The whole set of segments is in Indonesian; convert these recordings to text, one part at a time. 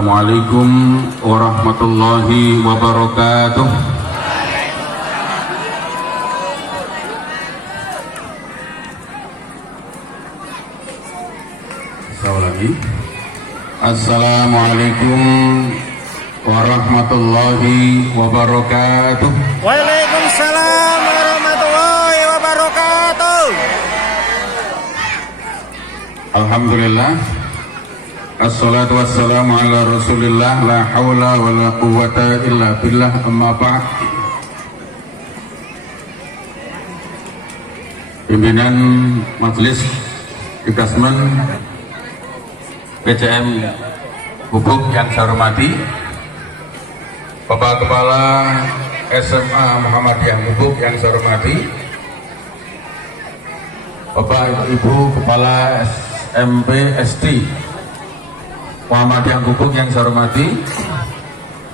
Assalamualaikum warahmatullahi wabarakatuh. Assalamualaikum warahmatullahi wabarakatuh. Waalaikumsalam warahmatullahi wabarakatuh. Alhamdulillah. Assalatu wassalamu ala rasulillah. La hawla wa la quwwata illa billah. Amma ba'd. Pimpinan Majelis Dikasmen PCM Gubuk yang saya hormati, Bapak Kepala SMA Muhammadiyah Gubuk yang saya hormati, Bapak Ibu Kepala SMP SD Muhammadiyah Gubuk yang saya hormati,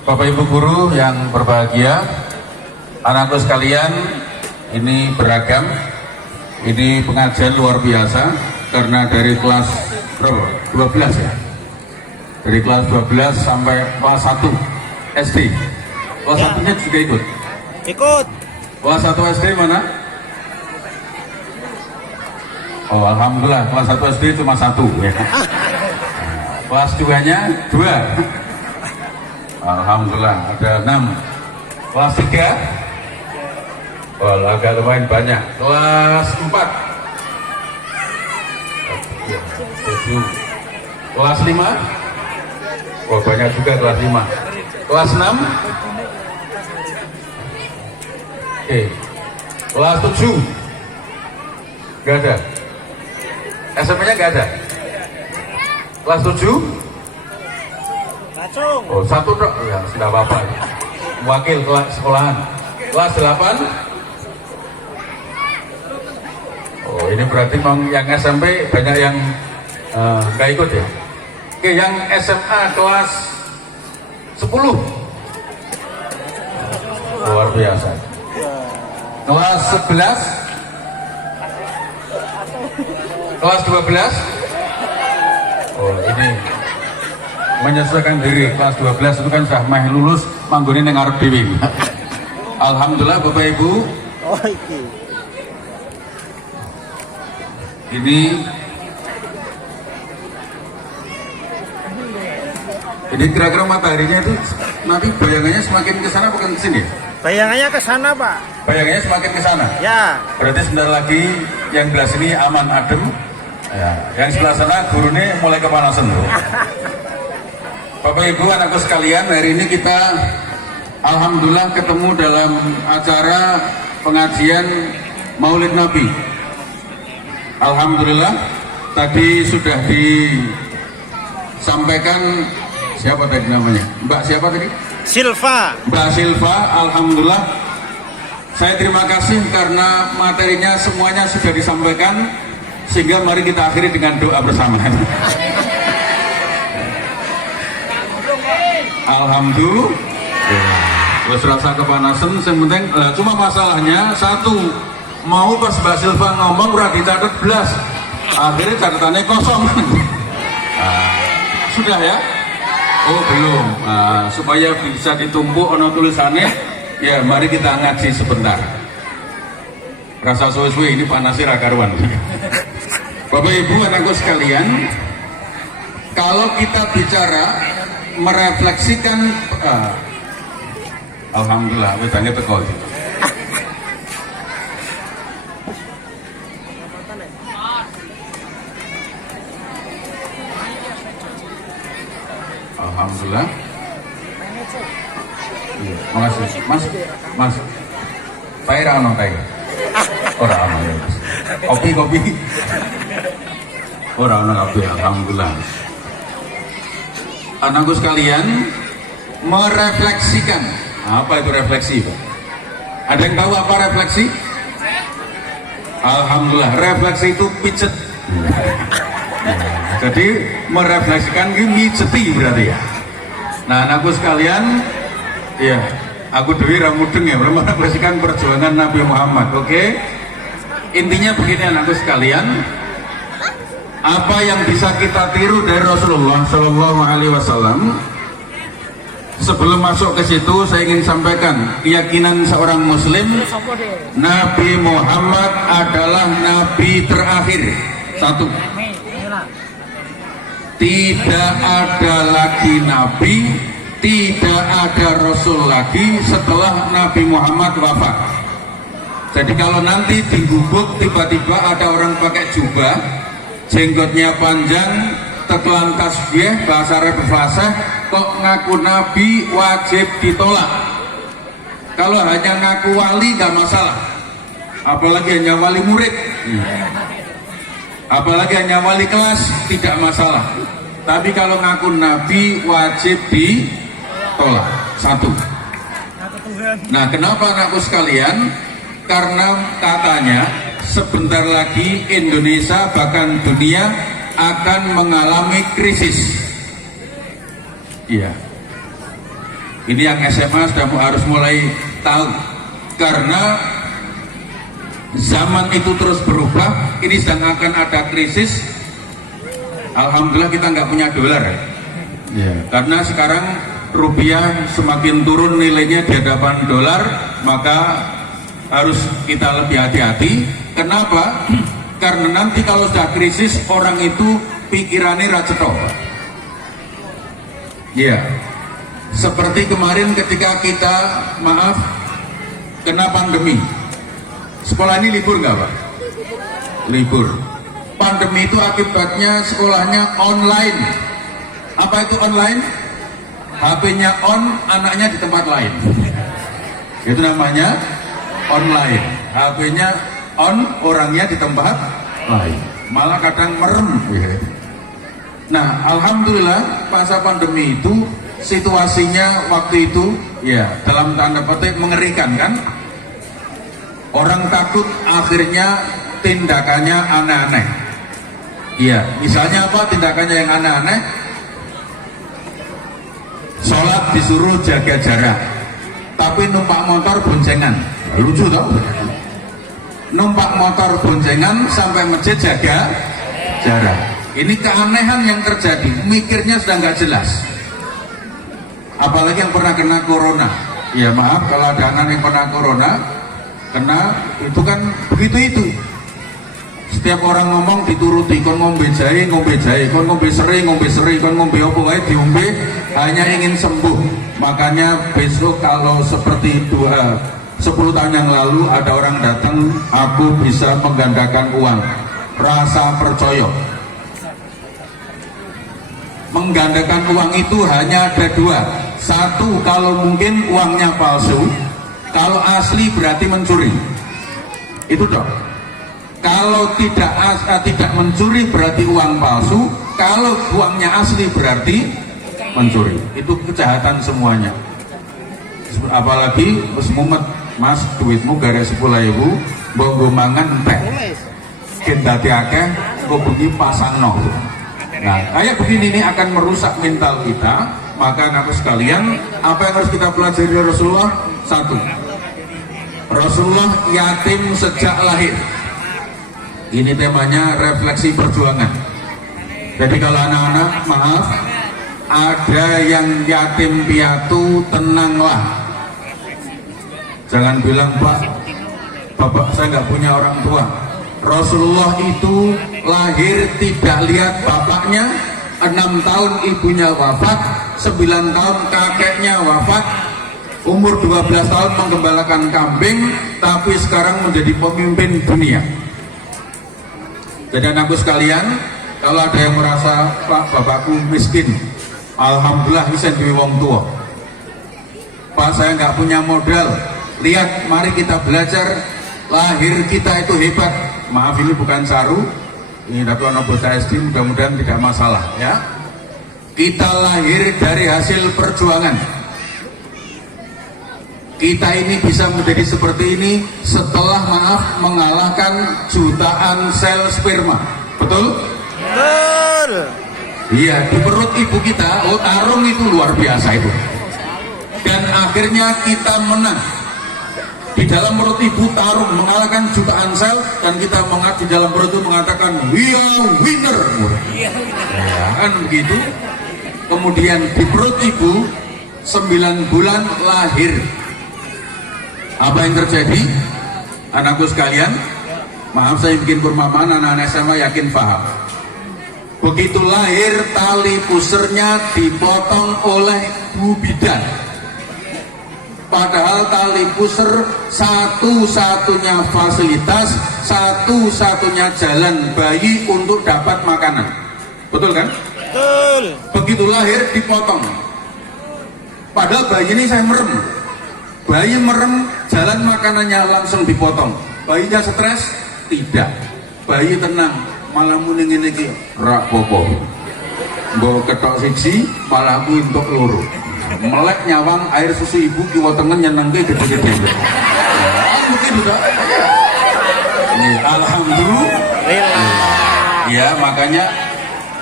Bapak Ibu guru yang berbahagia, anakku sekalian, ini beragam, ini pengajian luar biasa karena dari kelas 12 ya, dari kelas 12 sampai kelas 1 SD. Kelas 1-nya juga ikut. Kelas 1 SD mana? Oh, alhamdulillah, kelas 1 SD cuma 1 ya. Kelas 2-nya 2. Alhamdulillah ada 6. Kelas 3, oh, agak lumayan banyak. Kelas 4, 7. Kelas 5, oh banyak juga kelas 5. Kelas 6, kelas 7 gak ada. SMP-nya gak ada. Kelas 7, oh 1 dok, ya sudah apa-apa. Wakil kelas sekolahan. Kelas 8, oh ini berarti yang SMP banyak yang gak ikut ya. Oke, yang SMA kelas 10 luar biasa. Kelas 11, kelas 12, oh ini menyesuaikan diri. Kelas 12 itu kan sudah meh lulus, manggone ning arep dhewe. Alhamdulillah Bapak Ibu. Ini kira-kira mataharinya itu nanti bayangannya semakin ke sana bukan ke sini ya? Bayangannya ke sana, Pak. Bayangannya semakin ke sana. Ya. Berarti sebentar lagi yang belah sini aman adem. Ya, yang sebelah sana gurunya mulai kepanasan. Bapak Ibu, anakku sekalian, hari ini kita alhamdulillah ketemu dalam acara pengajian Maulid Nabi. Alhamdulillah tadi sudah disampaikan, siapa tadi namanya? Mbak siapa tadi? Silva. Mbak Silva, alhamdulillah. Saya terima kasih karena materinya semuanya sudah disampaikan, sehingga mari kita akhiri dengan doa bersama. Alhamdulillah. Terus rasa kepanasan, yang penting cuma masalahnya satu, mau pas Mbak Silva ngomong udah dicatat belas, akhirnya catatannya kosong. Sudah ya? Oh belum. Supaya bisa ditumpuk ono tulisannya, ya mari kita ngaji sebentar. Rasa suwe-suwe ini panasnya rakaruan. Bapak Ibu anakku sekalian, kalau kita bicara merefleksikan, alhamdulillah betanya teko. Alhamdulillah. Makasih, Mas. Pai ra ono pai. Ora ono ya. Kopi. Ora ono kopi, alhamdulillah. Anakku sekalian, merefleksikan. Apa itu refleksi, Pak? Ada yang tahu apa refleksi? Alhamdulillah, refleksi itu pijet. Jadi merefleksikan ini mijeti berarti ya. Nah, anakku sekalian, ya, aku dewi ramudeng ya, merefleksikan perjuangan Nabi Muhammad. Oke? Intinya begini anakku sekalian, apa yang bisa kita tiru dari Rasulullah Shallallahu Alaihi Wasallam sebelum masuk ke situ saya ingin sampaikan keyakinan seorang muslim, Nabi Muhammad adalah nabi terakhir. Satu, tidak ada lagi nabi, tidak ada rasul lagi setelah Nabi Muhammad wafat. Jadi kalau nanti di gubuk tiba-tiba ada orang pakai jubah, jenggotnya panjang, tetelan tasbih, bahasa Arab fasih, kok ngaku nabi, wajib ditolak. Kalau hanya ngaku wali nggak masalah, apalagi hanya wali murid, apalagi hanya wali kelas, tidak masalah. Tapi kalau ngaku nabi, wajib ditolak. Satu. Nah, kenapa anakku sekalian? Karena katanya sebentar lagi Indonesia bahkan dunia akan mengalami krisis. Iya. Ini yang SMA sudah harus mulai tahu. Karena zaman itu terus berubah, ini sedang akan ada krisis. Alhamdulillah kita nggak punya dolar. Ya. Karena sekarang rupiah semakin turun nilainya di hadapan dolar, maka harus kita lebih hati-hati. Kenapa? Karena nanti kalau sudah krisis, orang itu pikirannya racetok. Ya, seperti kemarin ketika kita, maaf, kena pandemi. Sekolah ini libur nggak Pak? Libur. Pandemi itu akibatnya sekolahnya online. Apa itu online? HP-nya on, anaknya di tempat lain. Itu namanya online. HP-nya on, orangnya di tempat lain, malah kadang merem. Nah, alhamdulillah masa pandemi itu situasinya waktu itu ya dalam tanda petik mengerikan kan. Orang takut, akhirnya tindakannya aneh-aneh. Iya, misalnya apa tindakannya yang aneh-aneh? Sholat disuruh jaga jarak, tapi numpak motor boncengan. Lucu tau? Numpak motor boncengan sampai masjid jaga jarak. Ini keanehan yang terjadi, mikirnya sudah nggak jelas. Apalagi yang pernah kena corona. Ya maaf kalau ada anak yang pernah corona, kena itu kan begitu. Setiap orang ngomong dituruti, kon ngombe jahe, kon ngombe seri, kon ngombe apa wae diombe, hanya ingin sembuh. Makanya besok kalau seperti 10 tahun yang lalu ada orang datang, aku bisa menggandakan uang, rasa percaya. Menggandakan uang itu hanya ada dua. Satu, kalau mungkin uangnya palsu, kalau asli berarti mencuri. Itu dong. Kalau tidak mencuri berarti uang palsu, kalau uangnya asli berarti mencuri. Itu kejahatan semuanya. Apalagi wis mumet, Mas, duitmu gara 10.000, mbok mangan entek. Kendati akeh kok bengi pasangno. Nah, kayak begini ini akan merusak mental kita. Maka anakku sekalian, apa yang harus kita pelajari dari Rasulullah? Satu, Rasulullah yatim sejak lahir. Ini temanya refleksi perjuangan. Jadi kalau anak-anak, maaf, ada yang yatim piatu, tenanglah. Jangan bilang, Pak, Bapak saya nggak punya orang tua. Rasulullah itu lahir tidak lihat bapaknya, 6 tahun ibunya wafat, 9 tahun kakeknya wafat, umur 12 tahun menggembalakan kambing, tapi sekarang menjadi pemimpin dunia. Jadi anakku sekalian, kalau ada yang merasa, Pak, bapakku miskin, alhamdulillah bisa duwe wong tua. Pak, saya nggak punya modal. Lihat, mari kita belajar. Lahir kita itu hebat. Maaf, ini bukan saru, ini tapi anak bocah SD, mudah-mudahan tidak masalah ya. Kita lahir dari hasil perjuangan. Kita ini bisa menjadi seperti ini setelah, maaf, mengalahkan jutaan sel sperma. Betul? Betul. Iya, di perut ibu kita, tarung itu luar biasa itu. Dan akhirnya kita menang. Di dalam perut ibu tarung mengalahkan jutaan sel, dan kita di dalam perut itu mengatakan we are winner. Ya, kan begitu. Kemudian di perut ibu 9 bulan lahir. Apa yang terjadi? Anakku sekalian, maaf saya bikin perumpamaan, anak-anak SMA yakin paham. Begitu lahir, tali pusernya dipotong oleh Bu Bidan. Padahal tali pusar satu-satunya fasilitas, satu-satunya jalan bayi untuk dapat makanan. Betul kan? Betul. Begitu lahir dipotong. Padahal bayi ini saya merem. Bayi merem, jalan makanannya langsung dipotong. Bayinya stres? Tidak. Bayi tenang, malah muni ngene iki, rak popo. Mbok ketok siji, malah aku entuk loro. Melek nyawang air susu ibu kiwa tengen nyenengke gede-gede. Begitu dah. Alhamdulillah. Ya, makanya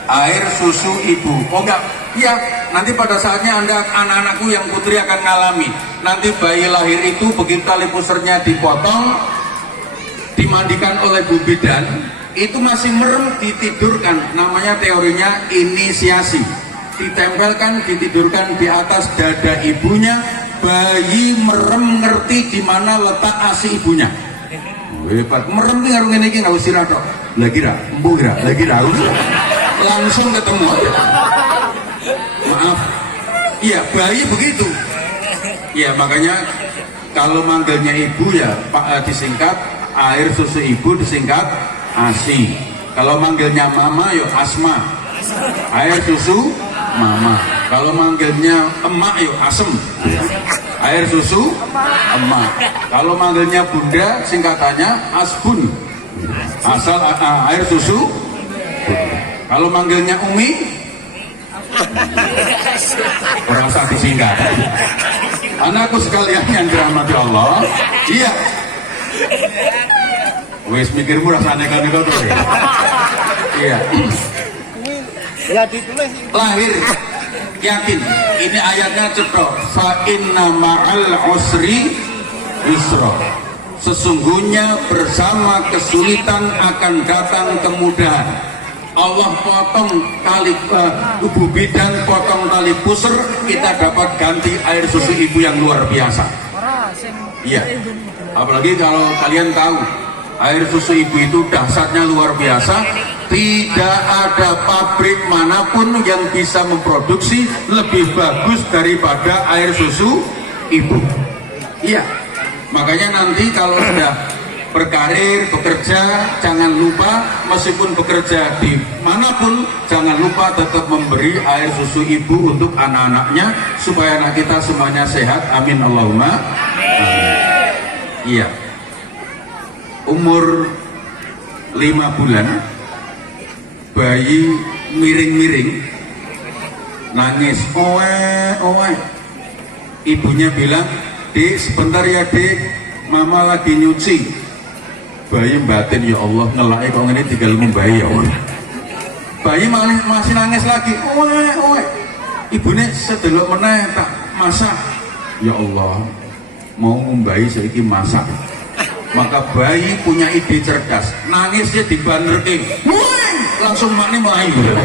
air susu ibu. Oh enggak, iya, nanti pada saatnya Anda, anak-anakku yang putri akan ngalami. Nanti bayi lahir itu begitu tali pusernya dipotong, dimandikan oleh Bu Bidan, itu masih merem ditidurkan. Namanya teorinya inisiasi. Ditempelkan, ditidurkan di atas dada ibunya, bayi merem ngerti di mana letak ASI ibunya. Hebat, merem nih ngaruh ini nggak usir tok. Lagi ra, empu ra, lagi ra, langsung ketemu. Maaf, iya bayi begitu. Ya makanya kalau manggilnya ibu ya Pak disingkat air susu ibu disingkat ASI. Kalau manggilnya mama ya Asma, air susu mama. Kalau manggilnya emak yuk asem, air susu emak. Kalau manggilnya bunda singkatannya asbun, asal air susu. Kalau manggilnya umi orang usah disingkat. Anakku sekalian yang dirahmati Allah, iya wes mikirmu rasanya kan itu tuh. Iya. Ya ditulis. Lahir yakin ini ayatnya cetok fa inna ma'al usri yusra, sesungguhnya bersama kesulitan akan datang kemudahan. Allah potong tali Bu Bidan potong tali pusar, kita dapat ganti air susu ibu yang luar biasa. Iya, apalagi kalau kalian tahu air susu ibu itu dahsyatnya luar biasa. Tidak ada pabrik manapun yang bisa memproduksi lebih bagus daripada air susu ibu. Iya, makanya nanti kalau sudah berkarir, bekerja, jangan lupa meskipun bekerja di manapun, jangan lupa tetap memberi air susu ibu untuk anak-anaknya supaya anak kita semuanya sehat. Amin Allahumma. Amin. Iya, umur 5 bulan bayi miring-miring nangis oe. Ibunya bilang, "Dik, sebentar ya Dik, mama lagi nyuci." Bayi batin, ya Allah, ngelake kok ngene tinggal bayi ya Allah. Bayi masih nangis lagi, oe. Ibunya sedelok meneh tak masak. Ya Allah, mau ngumbahi saiki masak. Maka bayi punya ide cerdas, nangisnya dibanderke, langsung makni melayu.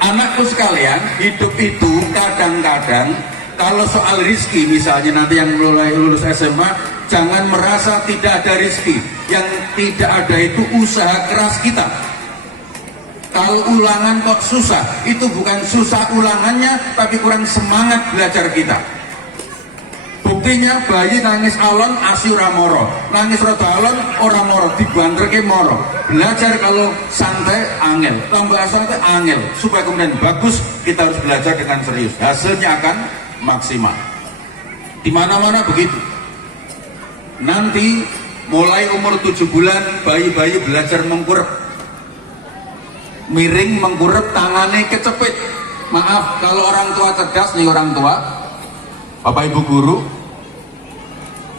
Anakku sekalian, hidup itu kadang-kadang kalau soal rizki, misalnya nanti yang mulai lulus SMA, jangan merasa tidak ada rizki. Yang tidak ada itu usaha keras kita. Kalau ulangan kok susah, itu bukan susah ulangannya, tapi kurang semangat belajar kita. Buktinya bayi nangis alon asi ora moro, nangis rada alon ora moro, dibanterke moro. Belajar kalau santai angel, tambah santai angel, supaya kemudian bagus kita harus belajar dengan serius. Hasilnya akan maksimal. Di mana-mana begitu. Nanti mulai umur 7 bulan bayi-bayi belajar mengkurep. Miring mengkurep, tangannya kecepit. Maaf kalau orang tua cerdas nih, orang tua Bapak Ibu guru,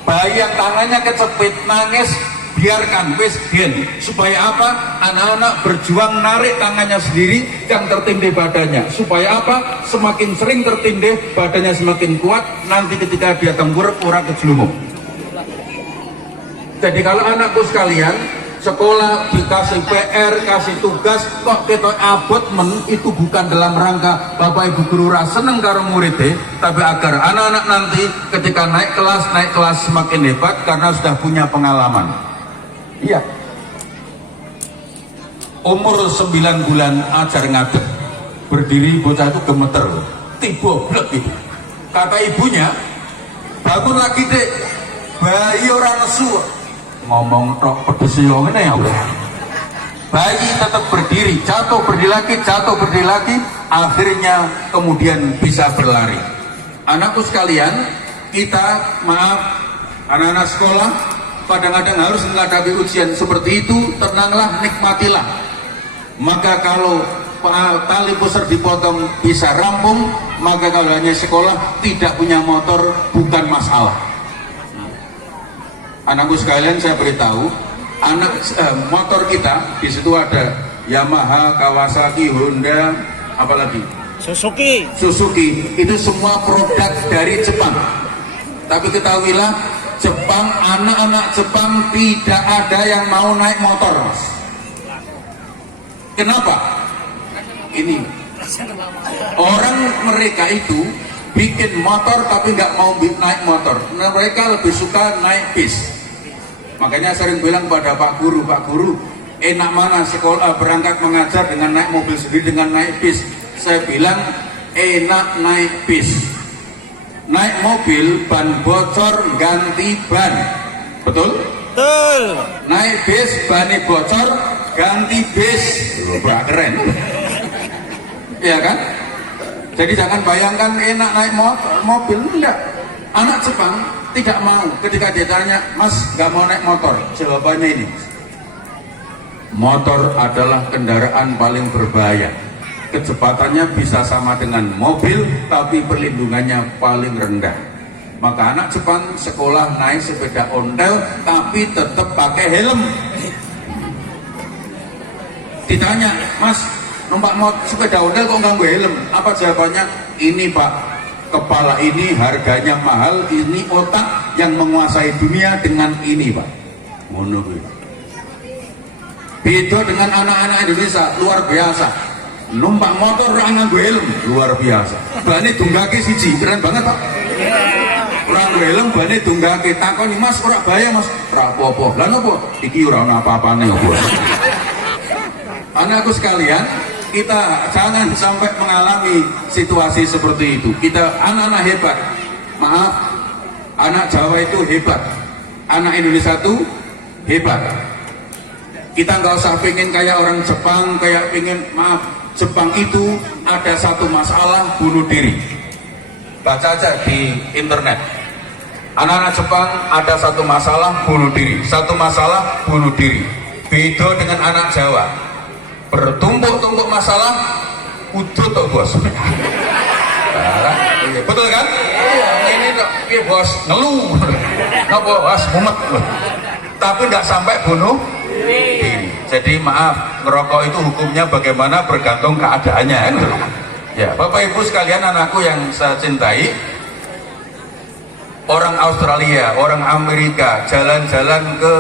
bayi yang tangannya kecepit nangis biarkan, wis gen. Supaya apa? Anak-anak berjuang narik tangannya sendiri yang tertindih badannya. Supaya apa? Semakin sering tertindih badannya semakin kuat, nanti ketika dia tengkurap orang kejlumuk. Jadi kalau anakku sekalian, sekolah dikasih PR, kasih tugas, kok kita abot men, itu bukan dalam rangka Bapak Ibu guru rasa seneng karo muridnya, tapi agar anak-anak nanti ketika naik kelas semakin hebat karena sudah punya pengalaman. Iya. Umur 9 bulan ajar ngadeg, berdiri bocah itu gemeter, tiba blek itu. Kata ibunya, bangun lagi dek, bayi orang nesu. Ngomong tok pedes yo ngene ya. Bayi tetap berdiri, jatuh berdiri lagi, akhirnya kemudian bisa berlari. Anakku sekalian, kita maaf anak-anak sekolah kadang-kadang harus menghadapi ujian seperti itu, tenanglah, nikmatilah. Maka kalau tali pusar dipotong bisa rampung, maka kalau hanya sekolah tidak punya motor bukan masalah. Anakku sekalian, saya beritahu, motor kita di situ ada Yamaha, Kawasaki, Honda, apalagi Suzuki, itu semua produk dari Jepang. Tapi ketahuilah, Jepang, anak-anak Jepang tidak ada yang mau naik motor, Mas. Kenapa? Ini orang mereka itu bikin motor tapi nggak mau naik motor. Nah, mereka lebih suka naik bis. Makanya sering bilang pada Pak Guru, enak mana sekolah berangkat mengajar dengan naik mobil sendiri dengan naik bis? Saya bilang enak naik bis. Naik mobil ban bocor ganti ban, betul? Betul. Naik bis bannya bocor ganti bis, keren. Iya kan? Jadi jangan bayangkan enak naik mobil, enggak. Anak Jepang tidak mau ketika dia tanya, Mas nggak mau naik motor, jawabannya ini, motor adalah kendaraan paling berbahaya, kecepatannya bisa sama dengan mobil tapi perlindungannya paling rendah. Maka anak Jepang sekolah naik sepeda ontel tapi tetap pakai helm. Ditanya, Mas numpak sepeda ontel kok nggak helm? Apa jawabannya? Ini Pak, kepala ini harganya mahal, ini otak yang menguasai dunia dengan ini Pak. Ngono kuwi. Beda dengan anak-anak Indonesia, luar biasa. Numpak motor ora nganggo helm, luar biasa. Bane dunggake siji, keren banget Pak. Ora nganggo helm bane dunggake, takoni Mas ora bahaya Mas. Ora apa-apa. Lah napa? Iki ora ana apa-apane kok. Anakku sekalian, kita jangan sampai mengalami situasi seperti itu. Kita anak-anak hebat, maaf, anak Jawa itu hebat, anak Indonesia itu hebat. Kita nggak usah pengen kayak orang Jepang, kayak pengen, maaf, Jepang itu ada satu masalah bunuh diri. Baca aja di internet. Anak-anak Jepang ada satu masalah bunuh diri, Beda dengan anak Jawa. Bertumpuk-tumpuk masalah udut toh bos. Betul kan? Ini iya bos ngeluh, napa bos mumet, tapi nggak sampai bunuh diri. Jadi maaf, ngerokok itu hukumnya bagaimana bergantung keadaannya. Ya Bapak Ibu sekalian, anakku yang saya cintai, orang Australia, orang Amerika jalan-jalan ke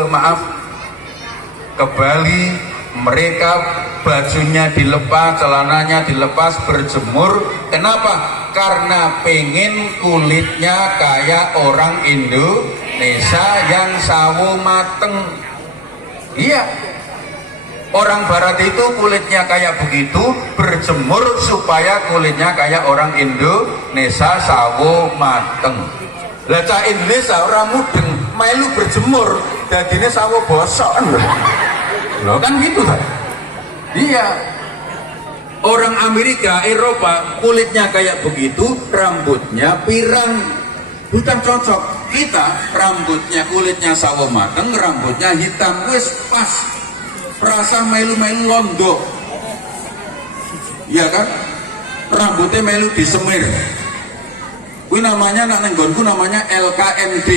Bali, mereka bajunya dilepas, celananya dilepas, berjemur. Kenapa? Karena pengen kulitnya kayak orang Indonesia yang sawo mateng. Iya, orang Barat itu kulitnya kayak begitu, berjemur supaya kulitnya kayak orang Indonesia sawo mateng. Lah cah Indonesia orang mudeng melu berjemur, dadine sawo bosok. Loh kan gitu kan? Iya. Orang Amerika, Eropa kulitnya kayak begitu, rambutnya pirang. Bukan cocok. Kita rambutnya kulitnya sawo mateng, rambutnya hitam, wis pas. Perasa melu-melu londo. Iya kan? Rambutnya melu disemir. Kuwi namanya nak nenggonku namanya LKMD.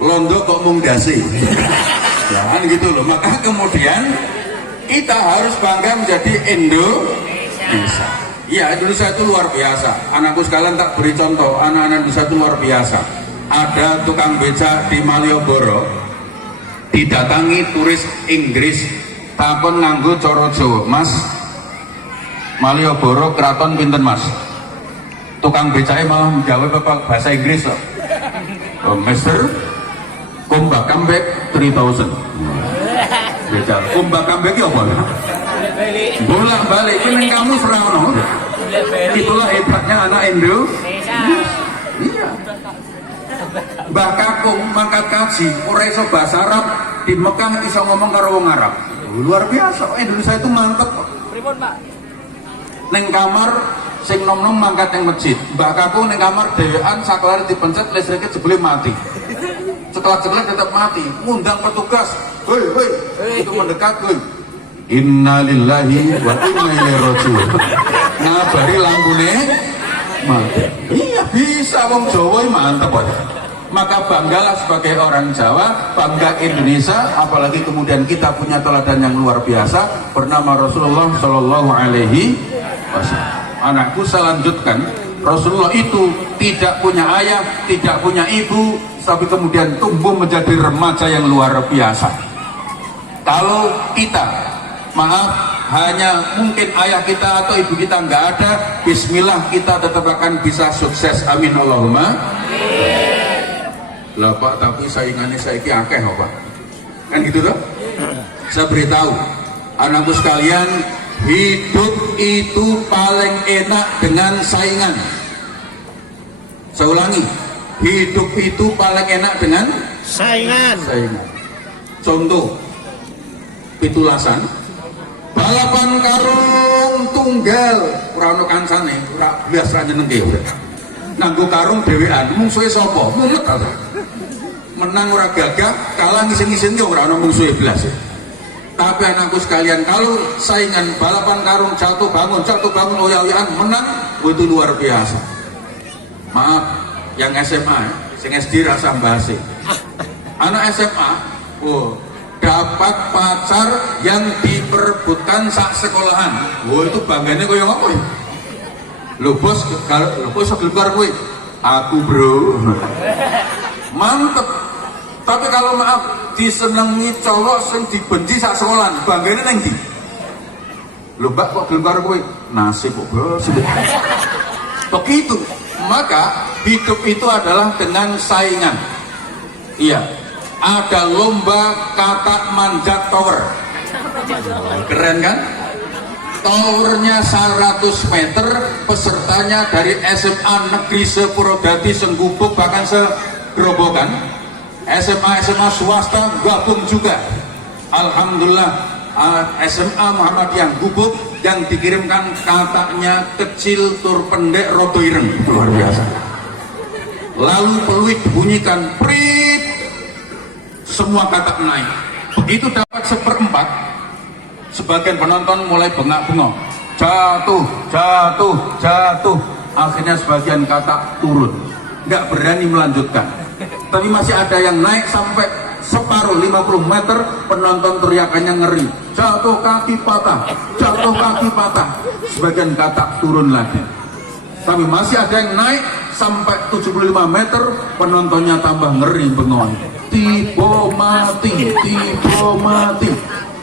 Londo kok mung dasi. Jangan gitu loh. Maka kemudian kita harus bangga menjadi Indonesia. Iya, Indonesia itu luar biasa. Anakku sekalian tak beri contoh, anak-anak Indonesia itu luar biasa. Ada tukang beca di Malioboro, didatangi turis Inggris takon nganggo cara Jawa. Mas, Malioboro keraton pinten Mas? Tukang becake malah gawe bahasa Inggris kok. Oh, Mister, come back 3000. Becak, come back iki apa? Bolak balik ini kamu serono. Itulah hebatnya anak Indo. Iya. Mbah Kakung mangkat kaji, ora iso bahasa Arab, di Mekah iso ngomong karo wong Arab. Luar biasa, Indonesia itu mantep kok. Pripun, Pak? Neng kamar sing nom-nom mangkat neng masjid. Mbah Kakung neng kamar dhewean saklar dipencet listriknya jebule mati. Setelah jelek tetap mati, ngundang petugas. Hoi, itu mendekat, hoi. Innalillahi wa inna ilaihi raji'un. Ngabari lampune mati. Iya bisa, wong Jawa mantep aja. Maka banggalah sebagai orang Jawa, bangga Indonesia, apalagi kemudian kita punya teladan yang luar biasa bernama Rasulullah Shallallahu Alaihi Wasallam. Anakku saya lanjutkan, Rasulullah itu tidak punya ayah, tidak punya ibu, tapi kemudian tumbuh menjadi remaja yang luar biasa. Kalau kita, maaf, hanya mungkin ayah kita atau ibu kita nggak ada, bismillah kita tetap akan bisa sukses. Amin Allahumma. Lah Pak, tapi saingannya saya ki akeh kok Pak. Kan gitu toh? Saya beritahu anakku sekalian, hidup itu paling enak dengan saingan. Saya ulangi, hidup itu paling enak dengan Saingan. Contoh, pitulasan, balapan karung tunggal, ora ono kancane, ora biasa nyenengke udah. Nganggo karung dhewean, mungsuhe sapa? Mumet ta. Menang ora gagah, kalah ngisin-ngisin yo ora ono mungsuhe blas. Tapi anakku sekalian, kalau saingan balapan karung jatuh bangun oyak-oyakan menang, itu luar biasa. Maaf, yang SMA, sing SD rasa mbase. Anak SMA, dapat pacar yang diperebutkan sak sekolahan. Itu bangganya kaya apa ya? Lho bos, gelgar kowe. Aku bro. Mantep. Tapi kalau maaf disenengi cowok sing dibenci sak sekolahan, bangganya nang ndi? Lho Mbak kok gelgar kowe? Nasib kok bro. Begitu. Maka hidup itu adalah dengan saingan. Iya, ada lomba katak manjat tower. Keren kan? Towernya 100 meter, pesertanya dari SMA Negeri Sepurodadi, Senggubuk, bahkan segerobokan. SMA swasta gabung juga. Alhamdulillah, SMA Muhammadiyah Gubuk yang dikirimkan kataknya kecil tur pendek rodo ireng, luar biasa. Lalu peluit dibunyikan, prit, semua katak naik. Begitu dapat seperempat, sebagian penonton mulai bengak-bengok, jatuh, akhirnya sebagian katak turun, nggak berani melanjutkan. Tapi masih ada yang naik sampai separuh 50 meter, penonton teriakannya ngeri, jatuh kaki patah, sebagian katak turun lagi. Tapi masih ada yang naik sampai 75 meter, penontonnya tambah ngeri bengong, tiba mati.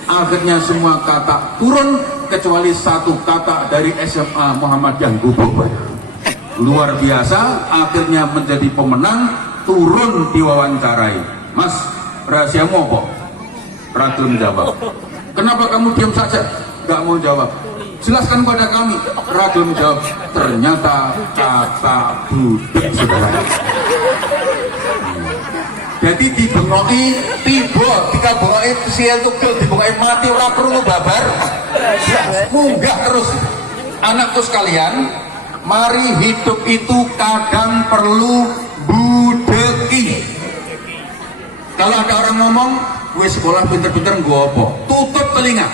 Akhirnya semua katak turun kecuali satu katak dari SMA Muhammadiyah Gubuk. Luar biasa, akhirnya menjadi pemenang, turun diwawancarai. Mas, rahasiamu apa? Ragil menjawab. Kenapa kamu diam saja? Gak mau jawab. Jelaskan pada kami. Ragil menjawab. Ternyata kata budek, saudara. Jadi dibengoki, tiga bengoki sial tugel, dibengoki mati, ora perlu babar. Munggah terus. Anakku sekalian, mari hidup itu kadang perlu budeki. Kalau ada orang ngomong, gue sekolah pinter-pinter gue apa? Tutup telinga.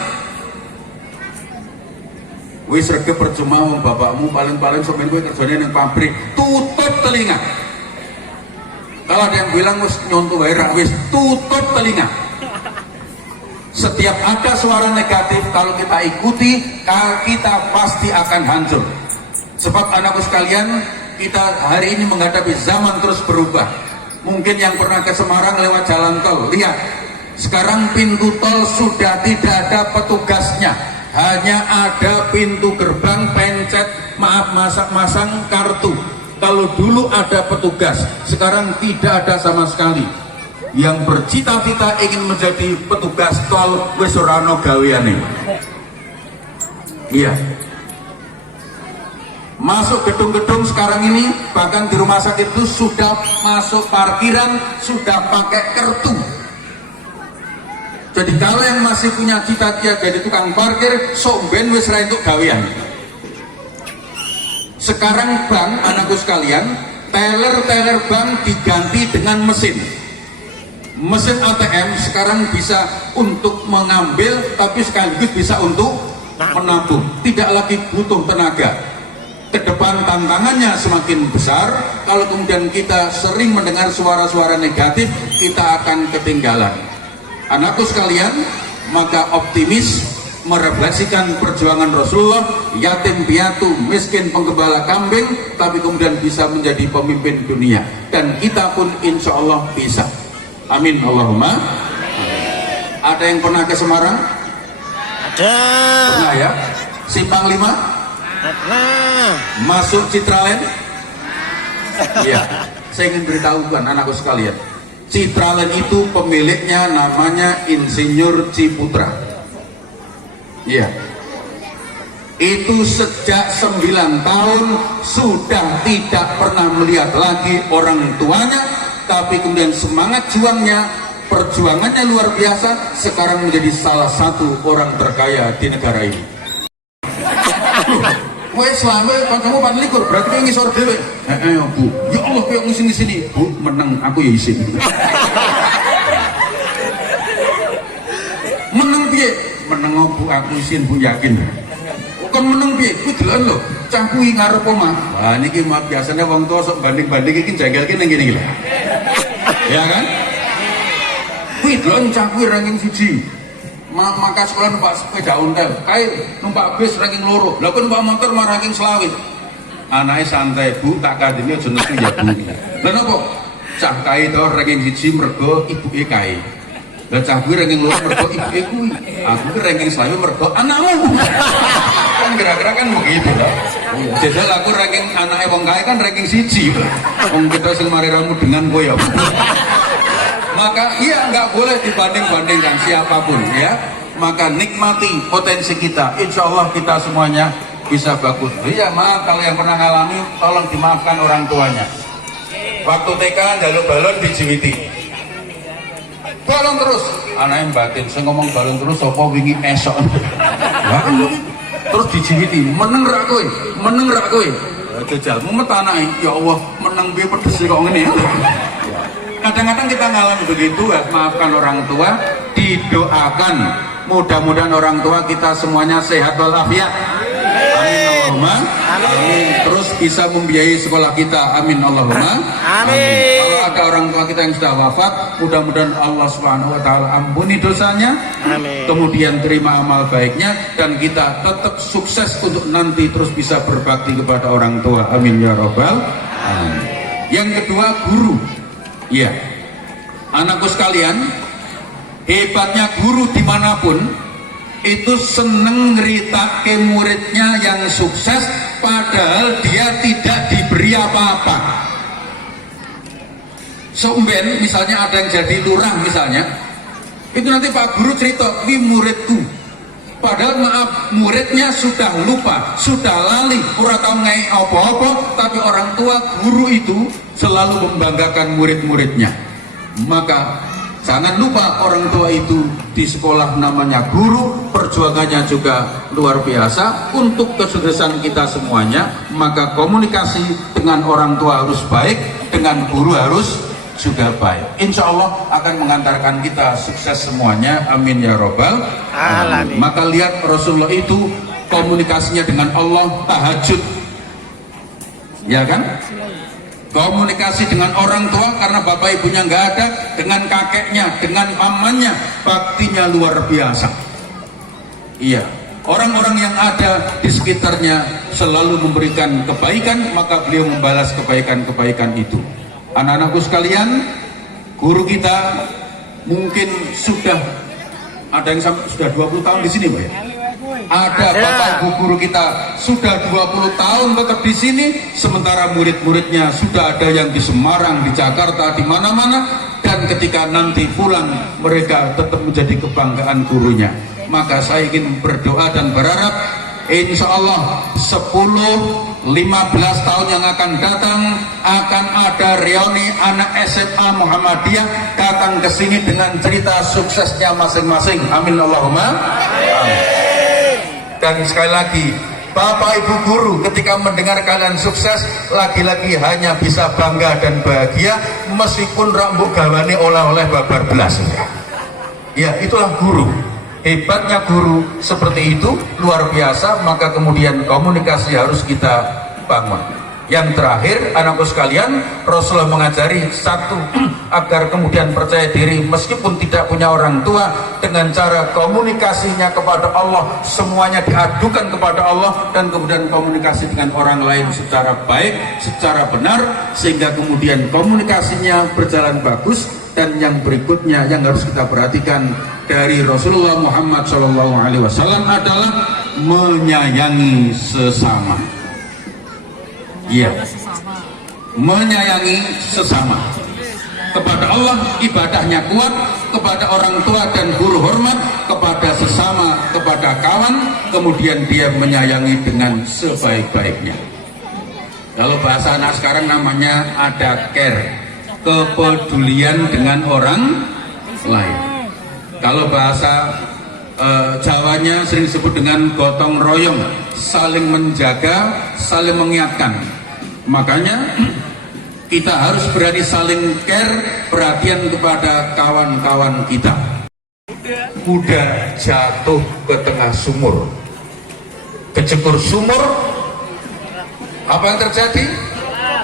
Gue sregep percuma wong bapakmu paling-paling sampeyan gue kerjanya nang pabrik. Tutup telinga. Kalau ada yang bilang wis nyontoh wae wis tutup telinga. Setiap ada suara negatif, kalau kita ikuti, kita pasti akan hancur. Sebab anakku sekalian, kita hari ini menghadapi zaman terus berubah. Mungkin yang pernah ke Semarang lewat jalan tol, lihat Sekarang pintu tol sudah tidak ada petugasnya, hanya ada pintu gerbang, pencet, masang kartu. Kalau dulu ada petugas, sekarang tidak ada sama sekali. Yang bercita-cita ingin menjadi petugas tol wis ora ana gaweane. Iya. Masuk gedung-gedung sekarang ini, bahkan di rumah sakit itu sudah masuk parkiran, sudah pakai kartu. Jadi kalau yang masih punya cita-cita jadi tukang parkir, sok ben wis ra entuk gawean. Sekarang bank, anakku sekalian, teller bank diganti dengan mesin. Mesin ATM sekarang bisa untuk mengambil, tapi sekaligus bisa untuk menabung. Tidak lagi butuh tenaga. Ke depan tantangannya semakin besar. Kalau kemudian kita sering mendengar suara-suara negatif, kita akan ketinggalan. Anakku sekalian, maka optimis merefleksikan perjuangan Rasulullah, yatim piatu, miskin, penggembala kambing, tapi kemudian bisa menjadi pemimpin dunia. Dan kita pun insya Allah bisa. Amin Allahumma. Ada yang pernah ke Semarang? Ada. Pernah ya? Simpang 5? Pernah. Masuk Citraland? Iya. Saya ingin beritahukan anakku sekalian, Citraland itu pemiliknya namanya Insinyur Ciputra. Iya. Itu sejak 9 tahun sudah tidak pernah melihat lagi orang tuanya, tapi kemudian semangat juangnya, perjuangannya luar biasa, sekarang menjadi salah satu orang terkaya di negara ini. Wah, selama kamu pan likur, berarti kayak ngisor dewe. Bu, ya Allah kayak ngisini. Bu, menang, aku ya isin. Menang piye? Menang bu, aku isin bu, yakin. Bukan menang piye, ku delan lho, cah kuwi ngarep omah. Wah, niki mah biasanya wong tua sok banding-banding iki janggalke nang kene iki lho. Ya kan? Kuwi delan cah kuwi ranking 1. Maka sekolah numpak sepeda ontel, kae numpak bis ranking 2. Lah kon numpak motor mah ranking 20. Anake santai, Bu, tak kandhani aja nesu ya, Bu. Lah napa? Cah kae to ranking 1 mergo ibuke kae. Lah cah kuwi ranking 2 mergo ibuke kuwi. Aku ki ranking 1 mergo anakmu. Kan kira-kira kan begitu toh. Jajal aku ranking anake wong kae kan ranking 1. Wong kita sing mari ramu dengan kowe ya. Maka iya nggak boleh dibanding-bandingkan siapapun ya. Maka nikmati potensi kita, insya Allah kita semuanya bisa bagus. Iya maaf kalau yang pernah ngalami, tolong dimaafkan orang tuanya. Waktu TK jaluk balon dijiwiti, balon terus, anak yang batin, saya ngomong balon terus, sopo wingi esok. Terus dijiwiti, meneng rak kowe, jajal, mumet anaknya, ya Allah, meneng biar pedes kok ngene ya. Kadang-kadang kita ngalami begitu, maafkan orang tua, didoakan mudah-mudahan orang tua kita semuanya sehat walafiat. Amin Allahumma. Amin. Terus bisa membiayai sekolah kita. Amin Allahumma. Amin. Kalau ada orang tua kita yang sudah wafat, mudah-mudahan Allah Subhanahu wa taala ampuni dosanya. Amin. Kemudian terima amal baiknya dan kita tetap sukses untuk nanti terus bisa berbakti kepada orang tua. Amin ya rabbal alamin. Yang kedua, guru. Iya, anakku sekalian, hebatnya guru dimanapun itu seneng ngeritake muridnya yang sukses, padahal dia tidak diberi apa-apa. Seumben misalnya ada yang jadi lurah misalnya, itu nanti Pak Guru cerita, ini muridku, padahal maaf muridnya sudah lupa, sudah lali, kurang tahu ngai apa-apa, tapi orang tua guru itu selalu membanggakan murid-muridnya. Maka jangan lupa orang tua itu di sekolah namanya guru, perjuangannya juga luar biasa untuk kesuksesan kita semuanya. Maka komunikasi dengan orang tua harus baik, dengan guru harus juga baik. Insya Allah akan mengantarkan kita sukses semuanya. Amin ya robbal alamin. Maka lihat Rasulullah itu komunikasinya dengan Allah tahajud, ya kan? Komunikasi dengan orang tua karena bapak ibunya nggak ada, dengan kakeknya, dengan pamannya, baktinya luar biasa. Iya, orang-orang yang ada di sekitarnya selalu memberikan kebaikan, maka beliau membalas kebaikan-kebaikan itu. Anak-anakku sekalian, guru kita mungkin sudah ada yang sudah 20 tahun di sini, Pak ya? Ada bapak ibu guru kita sudah 20 tahun tetap di sini, sementara murid-muridnya sudah ada yang di Semarang, di Jakarta, di mana-mana, dan ketika nanti pulang mereka tetap menjadi kebanggaan gurunya. Maka saya ingin berdoa dan berharap insya Allah 10-15 tahun yang akan datang akan ada reuni anak SMA Muhammadiyah datang ke sini dengan cerita suksesnya masing-masing. Amin Allahumma amin. Dan sekali lagi, Bapak Ibu guru ketika mendengar kalian sukses, lagi-lagi hanya bisa bangga dan bahagia meskipun rambut gawane oleh-oleh babar belas. Ya, itulah guru. Hebatnya guru seperti itu, luar biasa. Maka kemudian komunikasi harus kita bangun. Yang terakhir, anakku sekalian, Rasulullah mengajari satu, agar kemudian percaya diri meskipun tidak punya orang tua, dengan cara komunikasinya kepada Allah, semuanya diadukan kepada Allah, dan kemudian komunikasi dengan orang lain secara baik, secara benar, sehingga kemudian komunikasinya berjalan bagus. Dan yang berikutnya yang harus kita perhatikan dari Rasulullah Muhammad SAW adalah menyayangi sesama. Iya, menyayangi sesama. Kepada Allah ibadahnya kuat, kepada orang tua dan guru hormat, kepada sesama, kepada kawan, kemudian dia menyayangi dengan sebaik-baiknya. Kalau bahasa anak sekarang namanya ada care, kepedulian dengan orang lain. Kalau bahasa Jawanya sering disebut dengan gotong royong, saling menjaga, saling mengingatkan. Makanya kita harus berani saling care, perhatian kepada kawan-kawan kita. Kuda jatuh ke tengah sumur, kecekur sumur, apa yang terjadi?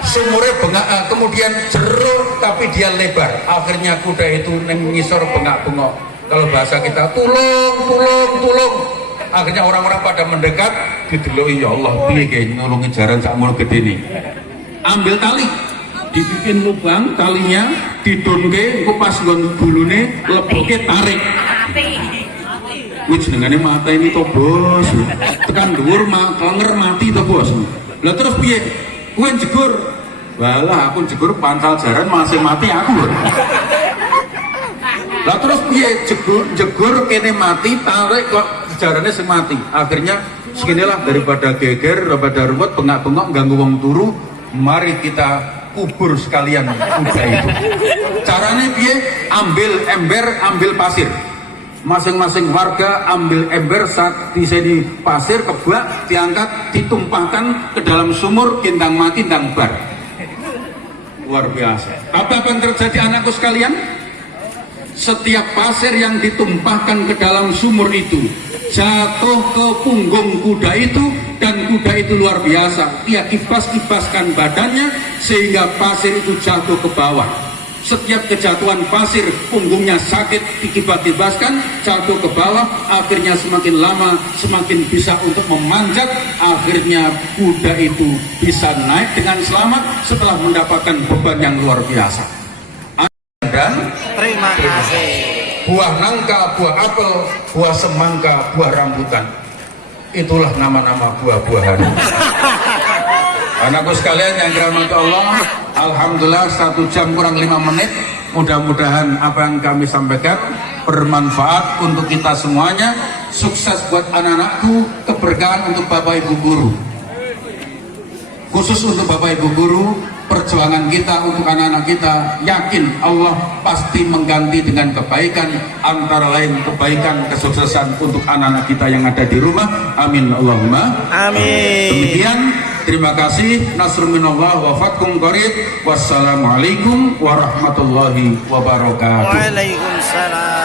Sumurnya bengak, kemudian jeruk, tapi dia lebar. Akhirnya kuda itu ngisor bengak-bengok. Kalau bahasa kita tulung. Akhirnya orang-orang pada mendekat, didelok, ya Allah, piye kayak nulungi jaran sakmono gede nih. Ambil tali, dibikin lubang, talinya didonke, engko pas nggon bulune leboke tarik. Wih jenengane mata ini to, Bos. Tekan dhuwur klenger mati to, Bos. Lah terus piye? Kuwi jegur. Walah, aku jegur pansal jaran masih mati aku lho. Lah terus piye jegur kene mati, tarik kok jarane sing mati. Akhirnya seginilah, daripada geger, daripada ruwet, bengak-bengok ganggu wong turu, mari kita kubur sekalian kuda itu. Caranya piye? Ambil ember, ambil pasir. Masing-masing warga ambil ember, saat di sini pasir kebak, diangkat, ditumpahkan ke dalam sumur, kindang mati, kindang bar. Luar biasa. Apa yang terjadi anakku sekalian? Setiap pasir yang ditumpahkan ke dalam sumur itu jatuh ke punggung kuda itu, dan kuda itu luar biasa, dia kibas-kibaskan badannya sehingga pasir itu jatuh ke bawah. Setiap kejatuhan pasir, punggungnya sakit, dikibas-kibaskan, jatuh ke bawah. Akhirnya semakin lama semakin bisa untuk memanjat. Akhirnya kuda itu bisa naik dengan selamat setelah mendapatkan beban yang luar biasa. Dan terima kasih. Buah nangka, buah apel, buah semangka, buah rambutan, itulah nama-nama buah-buahan. Anakku sekalian yang dirahmati Allah, alhamdulillah 1 jam kurang 5 menit. Mudah-mudahan apa yang kami sampaikan bermanfaat untuk kita semuanya. Sukses buat anak-anakku, keberkahan untuk Bapak Ibu guru. Khusus untuk Bapak Ibu guru, perjuangan kita untuk anak-anak kita, yakin Allah pasti mengganti dengan kebaikan, antara lain kebaikan, kesuksesan untuk anak-anak kita yang ada di rumah. Amin Allahumma Amin. Demikian, terima kasih. Nasrun minallah wa fatkum qarib. Wassalamualaikum warahmatullahi wabarakatuh. Waalaikumsalam.